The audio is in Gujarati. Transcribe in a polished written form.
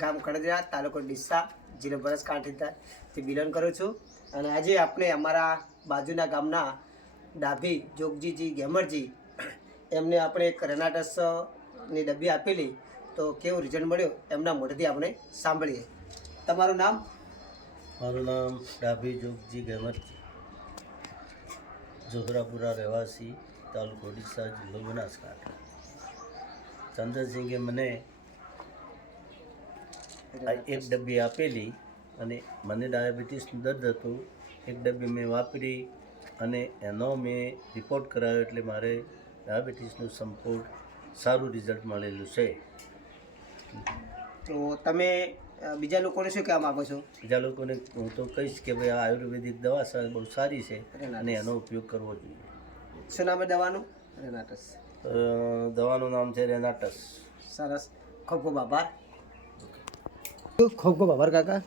ગામ કડદરા, તાલુકો ડીસા, જિલ્લો બનાસકાંઠાથી બિલોંગ કરું છું. અને આજે આપણે અમારા બાજુના ગામના ડાભી જોગજીજી ગેમરજી એમને આપણે એક રેનાટસની ડબ્બી આપેલી, તો કેવું રિઝલ્ટ મળ્યું એમના મોઢેથી આપણે સાંભળીએ. તમારું નામ? મારું નામ ડાભી જોગજી ગેમરજી, જોહરાપુરા રહેવાસી, તાલુકો ડીસા, જિલ્લો બનાસકાંઠા. ચંદ્રસિંહે મને એક ડબ્બી આપેલી અને મને ડાયાબિટીસનું દર્દ હતું. એક ડબ્બી મેં વાપરી અને એનો મેં રિપોર્ટ કરાવ્યો, એટલે મારે ડાયાબિટીસનું સંપૂર્ણ સારું રિઝલ્ટ મળેલું છે. તો તમે બીજા લોકોને શું કહેવા માગો છો? બીજા લોકોને હું તો કહીશ કે ભાઈ આ આયુર્વેદિક દવા બહુ સારી છે અને એનો ઉપયોગ કરવો જોઈએ. શું નામ છે દવાનું? રેનાટસ. દવાનું નામ છે રેનાટસ. સરસ, ખૂબ ખૂબ આભાર. ખૂબ ખૂબ આભાર કાકા.